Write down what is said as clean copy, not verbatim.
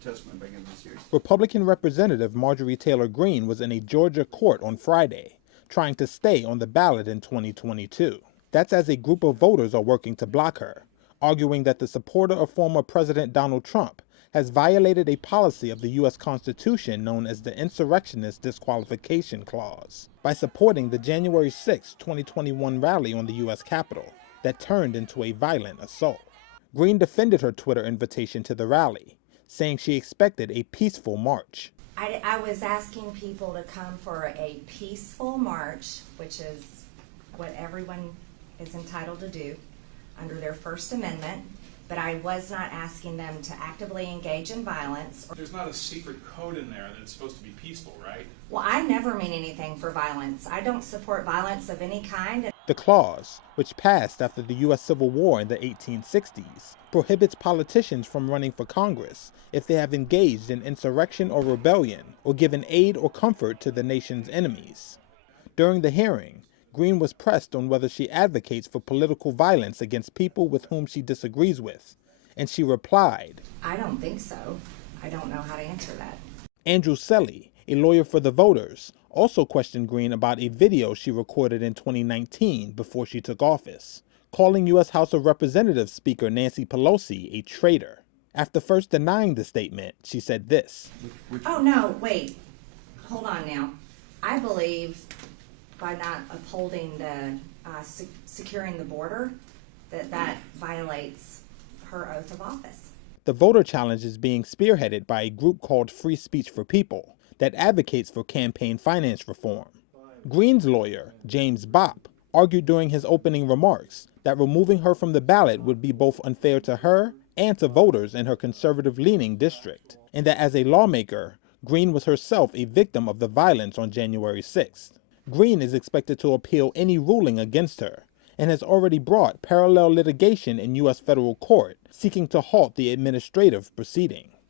testimony by against this series. Republican Representative Marjorie Taylor Greene was in a Georgia court on Friday, trying to stay on the ballot in 2022. That's as a group of voters are working to block her, arguing that the supporter of former President Donald Trump has violated a policy of the U.S. Constitution known as the Insurrectionist Disqualification Clause by supporting the January 6, 2021 rally on the U.S. Capitol that turned into a violent assault. Greene defended her Twitter invitation to the rally, saying she expected a peaceful march. I was asking people to come for a peaceful march, which is what everyone is entitled to do under their First Amendment, but I was not asking them to actively engage in violence. There's not a secret code in there that's supposed to be peaceful, right? Well, I never mean anything for violence. I don't support violence of any kind. The clause, which passed after the U.S. Civil War in the 1860s, prohibits politicians from running for Congress if they have engaged in insurrection or rebellion or given aid or comfort to the nation's enemies. During the hearing, Greene was pressed on whether she advocates for political violence against people with whom she disagrees with, and she replied, I don't think so. I don't know how to answer that. Andrew Selly, a lawyer for the voters, also questioned Greene about a video she recorded in 2019 before she took office, calling U.S. House of Representatives Speaker Nancy Pelosi a traitor. After first denying the statement, she said this. Oh, no, wait. Hold on now. I believe by not upholding the securing the border, that violates her oath of office. The voter challenge is being spearheaded by a group called Free Speech for People that advocates for campaign finance reform. Greene's lawyer, James Bopp, argued during his opening remarks that removing her from the ballot would be both unfair to her and to voters in her conservative-leaning district, and that as a lawmaker, Greene was herself a victim of the violence on January 6th. Greene is expected to appeal any ruling against her and has already brought parallel litigation in U.S. federal court seeking to halt the administrative proceeding.